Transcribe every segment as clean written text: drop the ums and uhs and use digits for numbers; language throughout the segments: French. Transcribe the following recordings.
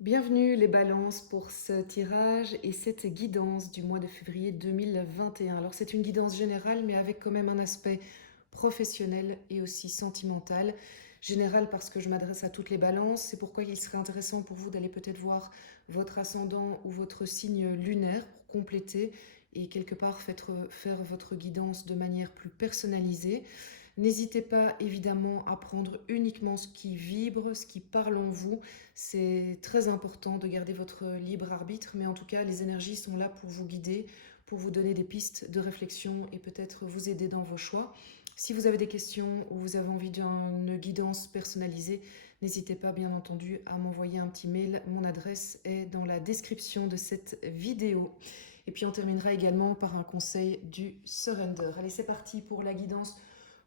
Bienvenue les balances pour ce tirage et cette guidance du mois de février 2021. Alors c'est une guidance générale mais avec quand même un aspect professionnel et aussi sentimental. Général parce que je m'adresse à toutes les balances, c'est pourquoi il serait intéressant pour vous d'aller peut-être voir votre ascendant ou votre signe lunaire pour compléter et quelque part faire votre guidance de manière plus personnalisée. N'hésitez pas évidemment à prendre uniquement ce qui vibre, ce qui parle en vous. C'est très important de garder votre libre arbitre, mais en tout cas, les énergies sont là pour vous guider, pour vous donner des pistes de réflexion et peut-être vous aider dans vos choix. Si vous avez des questions ou vous avez envie d'une guidance personnalisée, n'hésitez pas bien entendu à m'envoyer un petit mail. Mon adresse est dans la description de cette vidéo. Et puis on terminera également par un conseil du surrender. Allez, c'est parti pour la guidance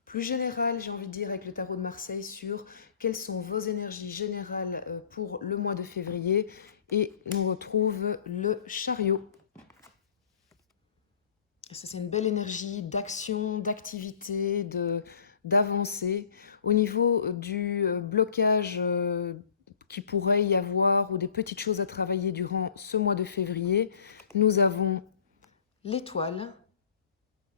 plus générale, j'ai envie de dire, avec le tarot de Marseille sur quelles sont vos énergies générales pour le mois de février. Et on retrouve le chariot. Ça, c'est une belle énergie d'action, d'activité, d'avancée. Au niveau du blocage qui pourrait y avoir ou des petites choses à travailler durant ce mois de février, nous avons l'étoile.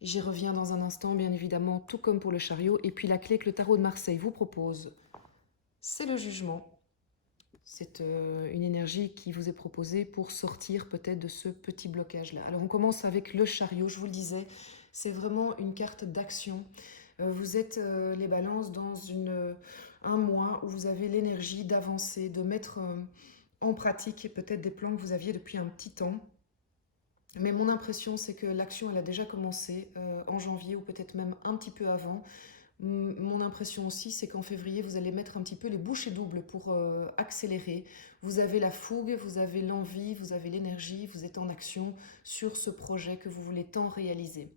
J'y reviens dans un instant, bien évidemment, tout comme pour le chariot. Et puis la clé que le tarot de Marseille vous propose, c'est le jugement. C'est une énergie qui vous est proposée pour sortir peut-être de ce petit blocage-là. Alors on commence avec le chariot, je vous le disais, c'est vraiment une carte d'action. Vous êtes les balances dans un mois où vous avez l'énergie d'avancer, de mettre en pratique peut-être des plans que vous aviez depuis un petit temps. Mais mon impression, c'est que l'action, elle a déjà commencé en janvier ou peut-être même un petit peu avant. Mon impression aussi, c'est qu'en février, vous allez mettre un petit peu les bouchées doubles pour accélérer. Vous avez la fougue, vous avez l'envie, vous avez l'énergie, vous êtes en action sur ce projet que vous voulez tant réaliser.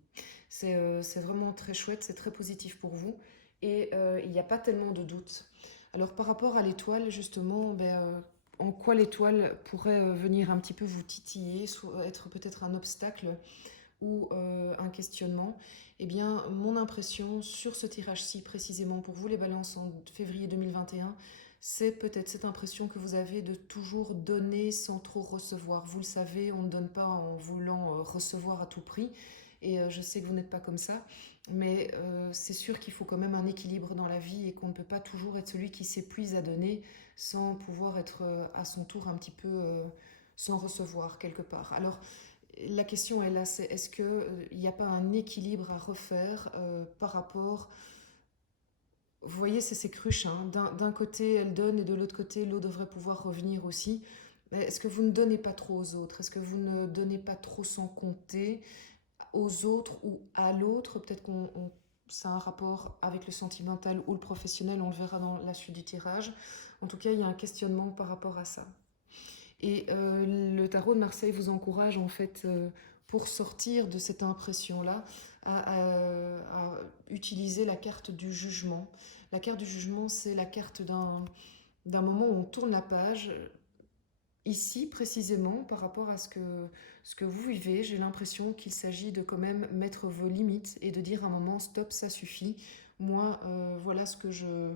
C'est vraiment très chouette, c'est très positif pour vous et il n'y a pas tellement de doutes. Alors par rapport à l'étoile, justement, en quoi l'étoile pourrait venir un petit peu vous titiller, soit être peut-être un obstacle ou un questionnement, eh bien, mon impression sur ce tirage-ci, précisément pour vous les balances en février 2021, c'est peut-être cette impression que vous avez de toujours donner sans trop recevoir. Vous le savez, on ne donne pas en voulant recevoir à tout prix. Et je sais que vous n'êtes pas comme ça, mais c'est sûr qu'il faut quand même un équilibre dans la vie et qu'on ne peut pas toujours être celui qui s'épuise à donner sans pouvoir être à son tour un petit peu sans recevoir quelque part. Alors, la question est là, c'est est-ce qu'il n'y a pas un équilibre à refaire par rapport... Vous voyez, c'est ces cruches. Hein. D'un côté, elle donne et de l'autre côté, l'eau devrait pouvoir revenir aussi. Est-ce que vous ne donnez pas trop aux autres? Est-ce que vous ne donnez pas trop sans compter aux autres ou à l'autre? Peut-être ça a un rapport avec le sentimental ou le professionnel, on le verra dans la suite du tirage. En tout cas, il y a un questionnement par rapport à ça. Et le tarot de Marseille vous encourage en fait pour sortir de cette impression-là à utiliser la carte du jugement. La carte du jugement, c'est la carte d'un moment où on tourne la page. Ici, précisément, par rapport à ce que vous vivez, j'ai l'impression qu'il s'agit de quand même mettre vos limites et de dire à un moment, stop, ça suffit. Moi, voilà ce que je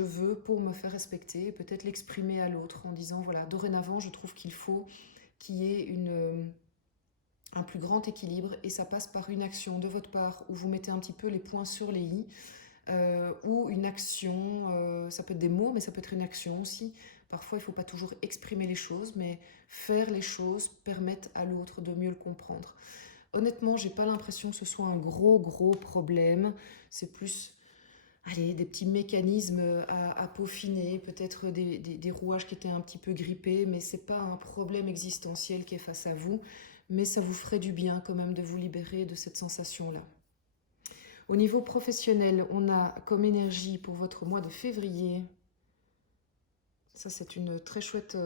veux pour me faire respecter, et peut-être l'exprimer à l'autre en disant, voilà, dorénavant, je trouve qu'il faut qu'il y ait un plus grand équilibre et ça passe par une action de votre part où vous mettez un petit peu les points sur les i ou une action, ça peut être des mots, mais ça peut être une action aussi. Parfois, il ne faut pas toujours exprimer les choses, mais faire les choses permettent à l'autre de mieux le comprendre. Honnêtement, j'ai pas l'impression que ce soit un gros problème. C'est plus, allez, des petits mécanismes à peaufiner, peut-être des rouages qui étaient un petit peu grippés, mais c'est pas un problème existentiel qui est face à vous. Mais ça vous ferait du bien quand même de vous libérer de cette sensation-là. Au niveau professionnel, on a comme énergie pour votre mois de février, ça c'est une très chouette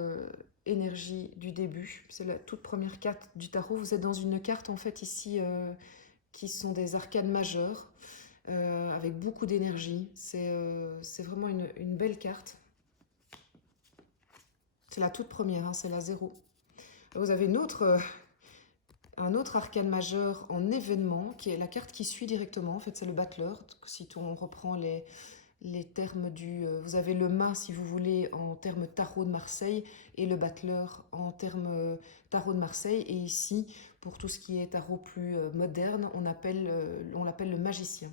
énergie du début, c'est la toute première carte du tarot. Vous êtes dans une carte en fait ici qui sont des arcanes majeures avec beaucoup d'énergie. C'est vraiment une belle carte. C'est la toute première, hein, c'est la 0. Vous avez un autre arcane majeur en événement qui est la carte qui suit directement. En fait, c'est le battleur. Si on reprend les termes vous avez le mât, si vous voulez, en termes tarot de Marseille, et le battleur en termes tarot de Marseille. Et ici, pour tout ce qui est tarot plus moderne, on l'appelle le magicien.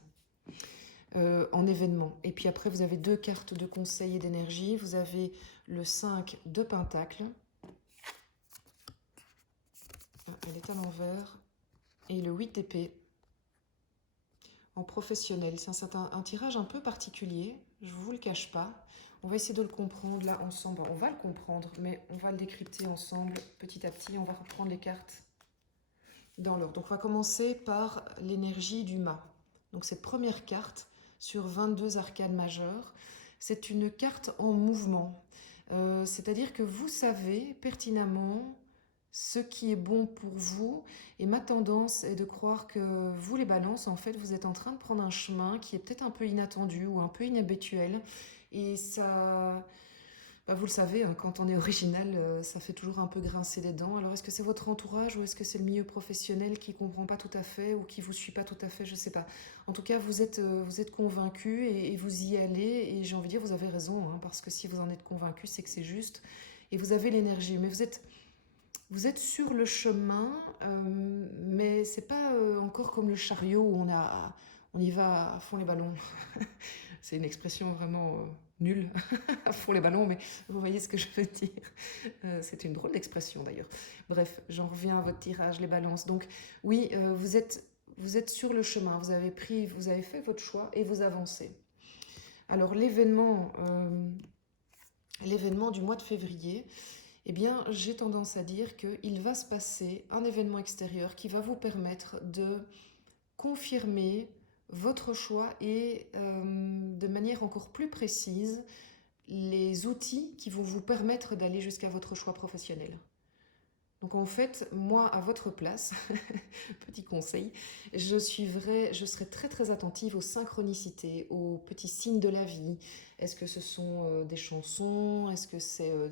En événement. Et puis après, vous avez 2 cartes de conseil et d'énergie. Vous avez le 5 de Pentacle. Elle est à l'envers. Et le 8 d'épée. En professionnel. C'est un tirage un peu particulier. Je ne vous le cache pas. On va essayer de le comprendre là ensemble. On va le comprendre, mais on va le décrypter ensemble petit à petit. On va reprendre les cartes dans l'ordre. Donc on va commencer par l'énergie du mât. Donc cette première carte sur 22 arcades majeures, c'est une carte en mouvement. C'est-à-dire que vous savez pertinemment ce qui est bon pour vous. Et ma tendance est de croire que vous, les balances, en fait, vous êtes en train de prendre un chemin qui est peut-être un peu inattendu ou un peu inhabituel. Et ça... Bah, vous le savez, hein, quand on est original, ça fait toujours un peu grincer des dents. Alors, est-ce que c'est votre entourage ou est-ce que c'est le milieu professionnel qui ne comprend pas tout à fait ou qui ne vous suit pas tout à fait? Je ne sais pas. En tout cas, vous êtes convaincu et vous y allez. Et j'ai envie de dire, vous avez raison, hein, parce que si vous en êtes convaincu, c'est que c'est juste. Et vous avez l'énergie. Mais vous êtes sur le chemin, mais c'est pas encore comme le chariot où on y va à fond les ballons. C'est une expression vraiment nulle, à fond les ballons, mais vous voyez ce que je veux dire. C'est une drôle d'expression d'ailleurs. Bref, j'en reviens à votre tirage, les balances. Donc oui, vous êtes sur le chemin, vous avez fait votre choix et vous avancez. Alors l'événement du mois de février, eh bien, j'ai tendance à dire qu'il va se passer un événement extérieur qui va vous permettre de confirmer votre choix et de manière encore plus précise les outils qui vont vous permettre d'aller jusqu'à votre choix professionnel. Donc en fait, moi, à votre place, petit conseil, je serai très très attentive aux synchronicités, aux petits signes de la vie. Est-ce que ce sont des chansons? Est-ce que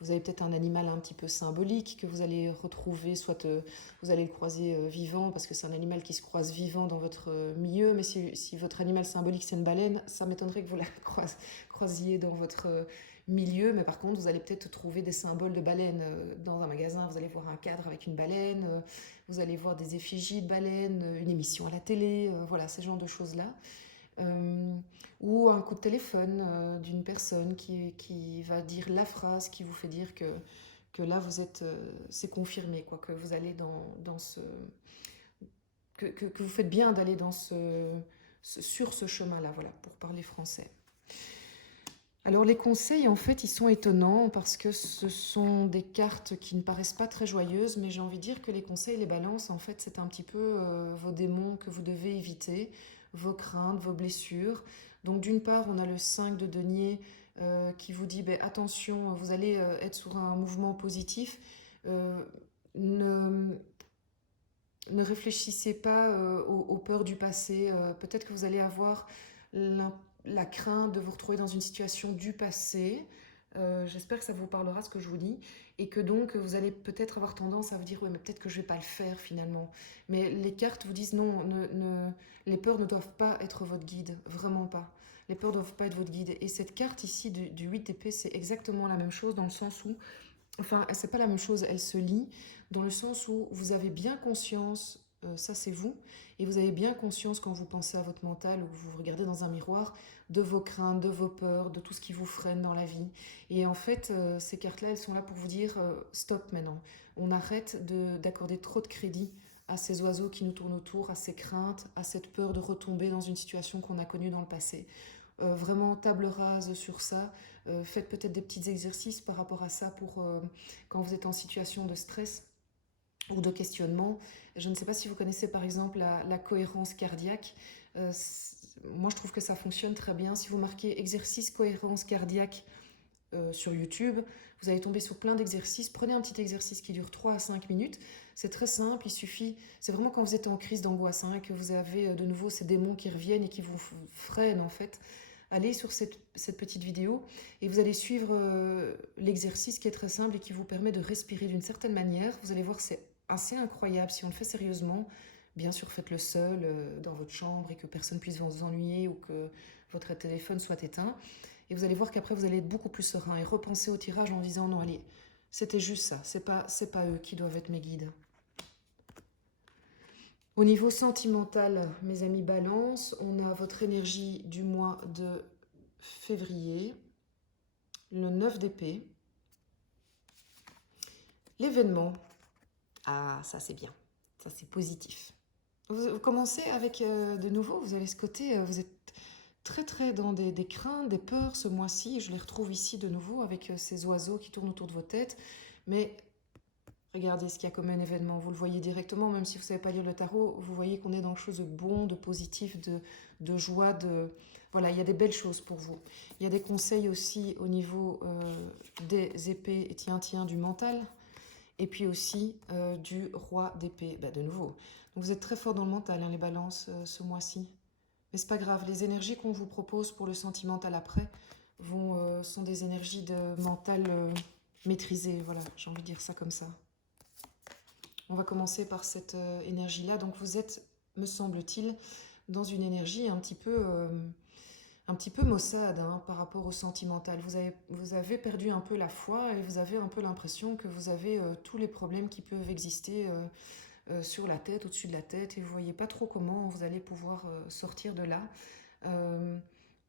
vous avez peut-être un animal un petit peu symbolique que vous allez retrouver, soit vous allez le croiser vivant, parce que c'est un animal qui se croise vivant dans votre milieu, mais si votre animal symbolique c'est une baleine, ça m'étonnerait que vous la croisiez dans votre milieu, mais par contre, vous allez peut-être trouver des symboles de baleines dans un magasin. Vous allez voir un cadre avec une baleine, vous allez voir des effigies de baleines, une émission à la télé, voilà, ce genre de choses-là. Ou un coup de téléphone d'une personne qui va dire la phrase qui vous fait dire que là, c'est confirmé, quoi, que vous allez dans ce... Que vous faites bien d'aller sur ce chemin-là, voilà, pour parler français. Alors les conseils, en fait, ils sont étonnants parce que ce sont des cartes qui ne paraissent pas très joyeuses, mais j'ai envie de dire que les conseils, les balances, en fait, c'est un petit peu vos démons que vous devez éviter, vos craintes, vos blessures. Donc d'une part, on a le 5 de denier qui vous dit, ben, attention, vous allez être sur un mouvement positif. Euh, ne, ne réfléchissez pas aux peurs du passé. Peut-être que vous allez avoir la crainte de vous retrouver dans une situation du passé. J'espère que ça vous parlera ce que je vous dis. Et que donc vous allez peut-être avoir tendance à vous dire, ouais, mais peut-être que je ne vais pas le faire finalement. Mais les cartes vous disent non, les peurs ne doivent pas être votre guide, vraiment pas. Les peurs ne doivent pas être votre guide. Et cette carte ici du 8 d'épée, c'est exactement la même chose dans le sens où, enfin, c'est pas la même chose, elle se lie dans le sens où vous avez bien conscience, ça c'est vous, et vous avez bien conscience quand vous pensez à votre mental ou que vous vous regardez dans un miroir, de vos craintes, de vos peurs, de tout ce qui vous freine dans la vie. Et en fait, ces cartes-là, elles sont là pour vous dire stop maintenant. On arrête d'accorder trop de crédit à ces oiseaux qui nous tournent autour, à ces craintes, à cette peur de retomber dans une situation qu'on a connue dans le passé. Vraiment table rase sur ça. Faites peut-être des petits exercices par rapport à ça pour quand vous êtes en situation de stress ou de questionnement. Je ne sais pas si vous connaissez par exemple la cohérence cardiaque. Moi, je trouve que ça fonctionne très bien. Si vous marquez exercice cohérence cardiaque sur YouTube, vous allez tomber sur plein d'exercices. Prenez un petit exercice qui dure 3 à 5 minutes. C'est très simple, il suffit. C'est vraiment quand vous êtes en crise d'angoisse hein, et que vous avez de nouveau ces démons qui reviennent et qui vous freinent en fait. Allez sur cette petite vidéo et vous allez suivre l'exercice qui est très simple et qui vous permet de respirer d'une certaine manière. Vous allez voir, c'est assez incroyable si on le fait sérieusement. Bien sûr, faites-le seul dans votre chambre et que personne puisse vous ennuyer ou que votre téléphone soit éteint. Et vous allez voir qu'après, vous allez être beaucoup plus serein et repenser au tirage en disant non, allez, c'était juste ça, c'est pas eux qui doivent être mes guides. Au niveau sentimental, mes amis Balance, on a votre énergie du mois de février, le 9 d'épée, l'événement. Ah, ça c'est bien, ça c'est positif. Vous commencez avec de nouveau, vous avez ce côté, vous êtes très dans des craintes, des peurs ce mois-ci. Je les retrouve ici de nouveau avec ces oiseaux qui tournent autour de vos têtes. Mais regardez ce qu'il y a comme un événement. Vous le voyez directement, même si vous ne savez pas lire le tarot, vous voyez qu'on est dans quelque chose de bon, de positif, de joie, de... Voilà, il y a des belles choses pour vous. Il y a des conseils aussi au niveau des épées et tiens, du mental. Et puis aussi du roi d'épée, bah, de nouveau. Donc vous êtes très fort dans le mental, hein, les balances, ce mois-ci. Mais c'est pas grave, les énergies qu'on vous propose pour le sentimental après sont des énergies de mental maîtrisées, voilà, j'ai envie de dire ça comme ça. On va commencer par cette énergie-là. Donc vous êtes, me semble-t-il, dans une énergie un petit peu maussade hein, par rapport au sentimental. Vous avez perdu un peu la foi et vous avez un peu l'impression que vous avez tous les problèmes qui peuvent exister sur la tête, au-dessus de la tête, et vous ne voyez pas trop comment vous allez pouvoir sortir de là.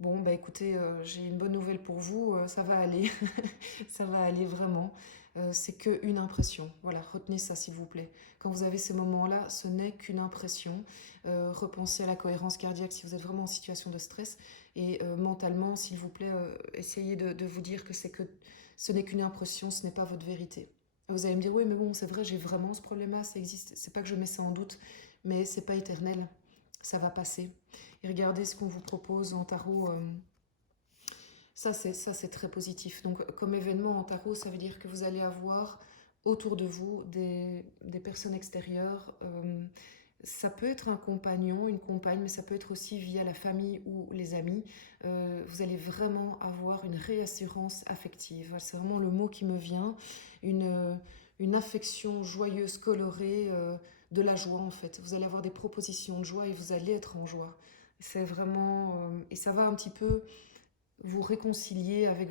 Bon, bah écoutez, j'ai une bonne nouvelle pour vous, ça va aller, ça va aller vraiment. C'est qu'une impression. Voilà, retenez ça s'il vous plaît. Quand vous avez ces moments-là, ce n'est qu'une impression. Repensez à la cohérence cardiaque si vous êtes vraiment en situation de stress. Et mentalement, s'il vous plaît, essayez de vous dire que ce n'est qu'une impression, ce n'est pas votre vérité. Vous allez me dire, oui, mais bon, c'est vrai, j'ai vraiment ce problème-là, ça existe. C'est pas que je mets ça en doute, mais c'est pas éternel. Ça va passer. Et regardez ce qu'on vous propose en tarot. Ça, c'est très positif. Donc, comme événement en tarot, ça veut dire que vous allez avoir autour de vous des personnes extérieures. Ça peut être un compagnon, une compagne, mais ça peut être aussi via la famille ou les amis. Vous allez vraiment avoir une réassurance affective. Voilà, c'est vraiment le mot qui me vient. Une affection joyeuse, colorée, de la joie en fait. Vous allez avoir des propositions de joie et vous allez être en joie. C'est vraiment... et ça va un petit peu vous réconcilier avec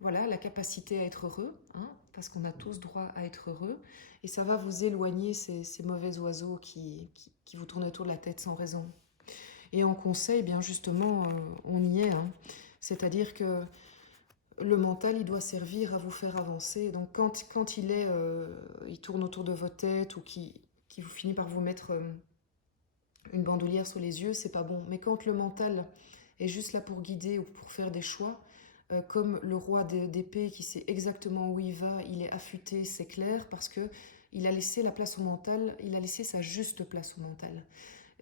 voilà, la capacité à être heureux, hein, parce qu'on a tous droit à être heureux, et ça va vous éloigner ces mauvais oiseaux qui vous tournent autour de la tête sans raison. Et en conseil, eh bien justement, on y est, hein. C'est-à-dire que le mental, il doit servir à vous faire avancer. Donc quand il tourne autour de votre tête ou qui vous finit par vous mettre une bandoulière sur les yeux, c'est pas bon. Mais quand le mental est juste là pour guider ou pour faire des choix, comme le roi d'épée qui sait exactement où il va, il est affûté, c'est clair, parce que il a laissé la place au mental, il a laissé sa juste place au mental.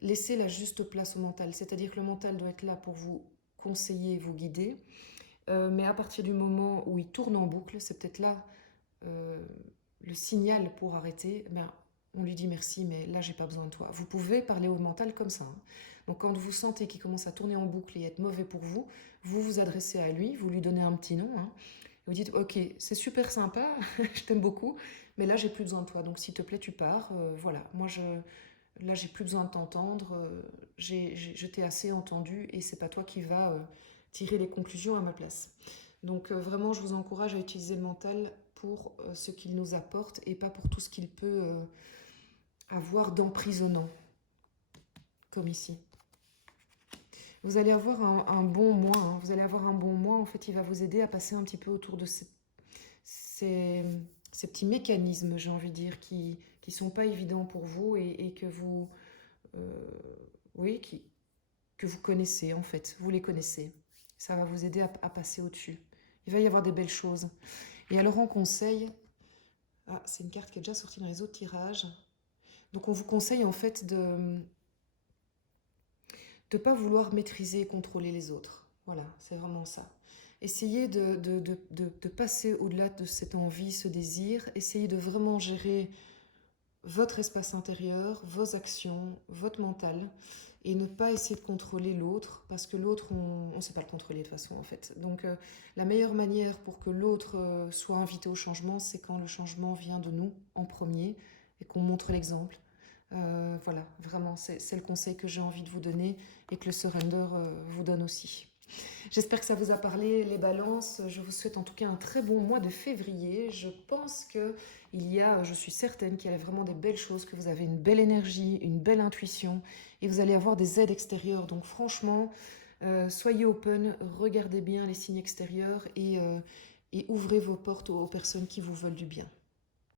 Laissez la juste place au mental, c'est-à-dire que le mental doit être là pour vous conseiller, vous guider, mais à partir du moment où il tourne en boucle, c'est peut-être là euh, le signal pour arrêter, ben, on lui dit merci, mais là j'ai pas besoin de toi. Vous pouvez parler au mental comme ça, hein. Donc quand vous sentez qu'il commence à tourner en boucle et être mauvais pour vous, vous vous adressez à lui, vous lui donnez un petit nom, hein, et vous dites ok, c'est super sympa, je t'aime beaucoup, mais là j'ai plus besoin de toi, donc s'il te plaît tu pars, voilà, là j'ai plus besoin de t'entendre, je t'ai assez entendu et c'est pas toi qui va tirer les conclusions à ma place. Donc vraiment je vous encourage à utiliser le mental pour ce qu'il nous apporte et pas pour tout ce qu'il peut avoir d'emprisonnant, comme ici. Vous allez avoir un bon mois, hein. Vous allez avoir un bon mois, en fait il va vous aider à passer un petit peu autour de ces petits mécanismes, j'ai envie de dire, qui sont pas évidents pour vous et que vous, oui, que vous connaissez en fait, vous les connaissez. Ça va vous aider à passer au-dessus. Il va y avoir des belles choses. Et alors en conseil, ah, c'est une carte qui est déjà sortie dans les autres tirages. Donc on vous conseille en fait de ne pas vouloir maîtriser et contrôler les autres. Voilà, c'est vraiment ça. Essayez de passer au-delà de cette envie, ce désir. Essayez de vraiment gérer votre espace intérieur, vos actions, votre mental, et ne pas essayer de contrôler l'autre, parce que l'autre, on ne sait pas le contrôler de toute façon en fait. Donc la meilleure manière pour que l'autre soit invité au changement, c'est quand le changement vient de nous en premier, et qu'on montre l'exemple. Voilà, vraiment, c'est le conseil que j'ai envie de vous donner et que le surrender vous donne aussi. J'espère que ça vous a parlé, les balances. Je vous souhaite en tout cas un très bon mois de février. Je pense que je suis certaine qu'il y a vraiment des belles choses, que vous avez une belle énergie, une belle intuition et vous allez avoir des aides extérieures. Donc franchement, soyez open, regardez bien les signes extérieurs et ouvrez vos portes aux personnes qui vous veulent du bien.